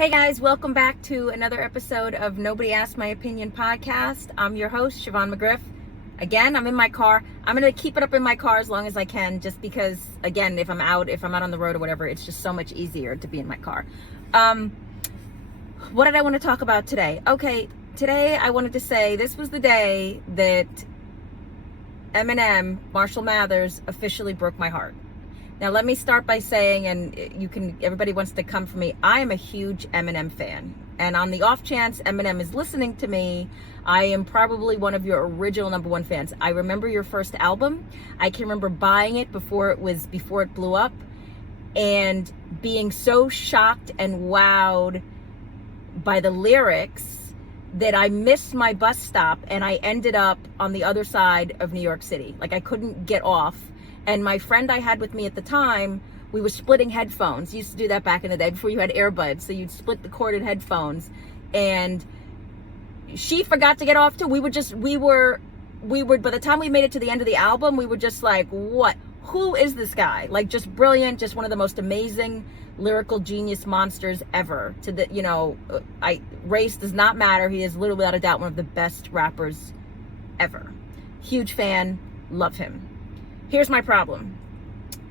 Hey guys, welcome back to another episode of Nobody Asked My Opinion podcast. I'm your host, Siobhan McGriff. Again, I'm in my car. I'm going to keep it up in my car as long as I can, just because, again, if I'm out on the road or whatever, it's just so much easier to be in my car. What did I want to talk about today? Okay, today I wanted to say this was the day that Eminem, Marshall Mathers, officially broke my heart. Now, let me start by saying, and everybody wants to come for me, I am a huge Eminem fan. And on the off chance Eminem is listening to me, I am probably one of your original number one fans. I remember your first album. I can remember buying it before it blew up and being so shocked and wowed by the lyrics that I missed my bus stop and I ended up on the other side of New York City. Like, I couldn't get off. And my friend I had with me at the time, we were splitting headphones. You used to do that back in the day before you had earbuds. So you'd split the corded headphones. And she forgot to get off too. We were, by the time we made it to the end of the album, we were just like, what? Who is this guy? Like, just brilliant, just one of the most amazing lyrical genius monsters ever. Race does not matter. He is literally, without a doubt, one of the best rappers ever. Huge fan, love him. Here's my problem.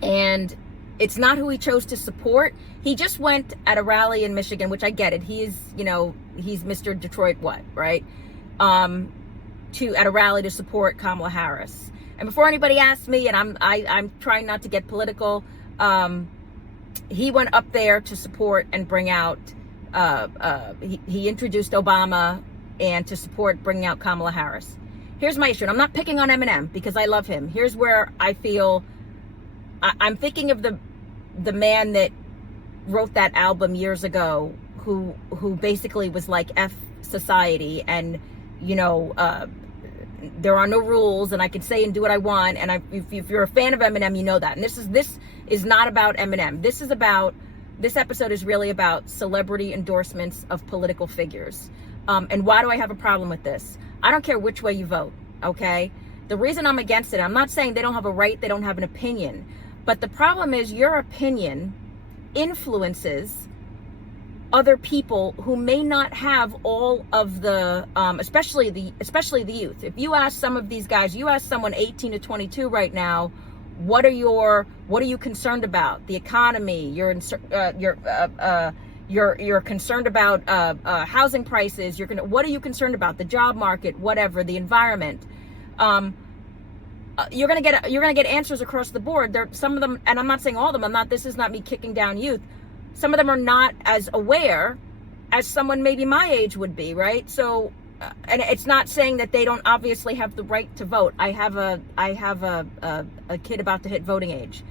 And it's not who he chose to support. He just went at a rally in Michigan, which I get it. He's Mr. Detroit right? At a rally to support Kamala Harris. And before anybody asks me, and I'm trying not to get political, he went up there to support and bring out, he introduced Obama and to support bringing out Kamala Harris. Here's my issue, and I'm not picking on Eminem because I love him. Here's where I feel, I'm thinking of the man that wrote that album years ago, who basically was like F society, and there are no rules, and I can say and do what I want. And if you're a fan of Eminem, you know that. And this is not about Eminem. This episode is really about celebrity endorsements of political figures. And why do I have a problem with this? I don't care which way you vote, okay? The reason I'm against it, I'm not saying they don't have a right, they don't have an opinion. But the problem is your opinion influences other people who may not have all of the, especially the youth. If you ask some of these guys, you ask someone 18 to 22 right now, what are you concerned about? The economy, you're concerned about housing prices. What are you concerned about? The job market, whatever, the environment. You're gonna get answers across the board. Some of them, and I'm not saying all of them. This is not me kicking down youth. Some of them are not as aware as someone maybe my age would be, right? So, and it's not saying that they don't obviously have the right to vote. I have a kid about to hit voting age,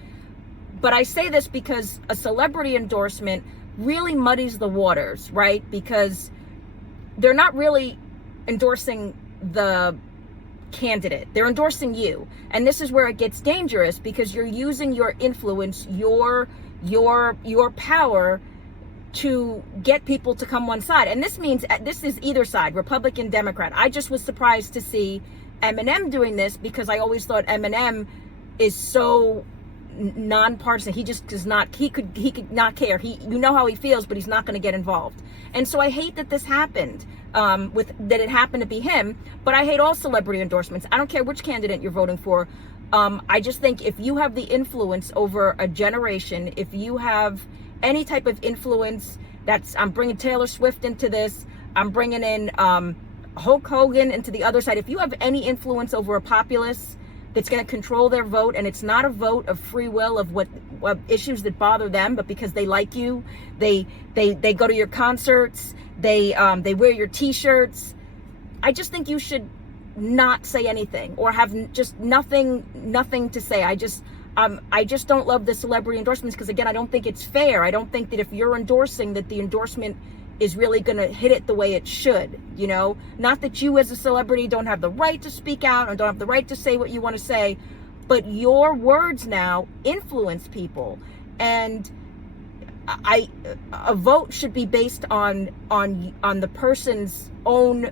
but I say this because a celebrity endorsement really muddies the waters, right? Because they're not really endorsing the candidate. They're endorsing you. And this is where it gets dangerous, because you're using your influence, your power to get people to come one side. And this means this is either side, Republican, Democrat. I just was surprised to see Eminem doing this, because I always thought Eminem is so nonpartisan. He just does not, he could not care. You know how he feels, but he's not going to get involved. And so I hate that this happened, that it happened to be him, but I hate all celebrity endorsements. I don't care which candidate you're voting for. I just think if you have the influence over a generation, if you have any type of influence, I'm bringing Taylor Swift into this, I'm bringing in Hulk Hogan into the other side. If you have any influence over a populace that's going to control their vote, and it's not a vote of free will of what issues that bother them, but because they like you, they go to your concerts, they wear your t-shirts, I just think you should not say anything, or have just nothing to say. I just don't love the celebrity endorsements, because again, I don't think it's fair. I don't think that if you're endorsing, that the endorsement is really going to hit it the way it should, not that you as a celebrity don't have the right to speak out, or don't have the right to say what you want to say, but your words now influence people. And a vote should be based on the person's own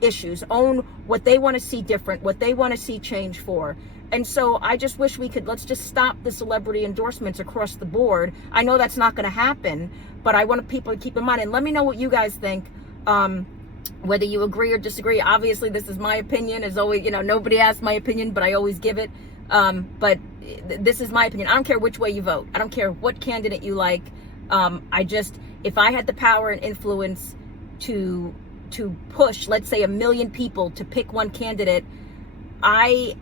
issues, what they want to see different, what they want to see change for. And so I just wish let's just stop the celebrity endorsements across the board. I know that's not going to happen, but I want people to keep in mind, and let me know what you guys think. Whether you agree or disagree. Obviously, this is my opinion. As always, nobody asks my opinion, but I always give it. But this is my opinion. I don't care which way you vote. I don't care what candidate you like. If I had the power and influence to push, let's say, 1 million people to pick one candidate, I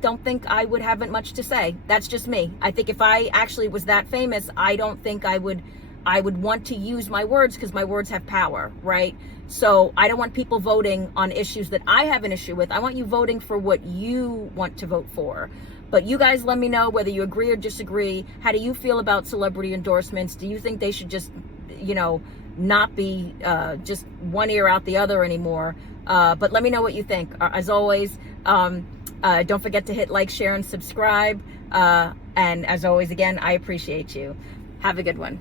don't think I would have much to say. That's just me. I think if I actually was that famous, I don't think I would want to use my words, because my words have power, right? So I don't want people voting on issues that I have an issue with. I want you voting for what you want to vote for. But you guys let me know whether you agree or disagree. How do you feel about celebrity endorsements? Do you think they should just, not be just one ear out the other anymore? But let me know what you think. As always, don't forget to hit like, share, and subscribe. And as always, again, I appreciate you. Have a good one.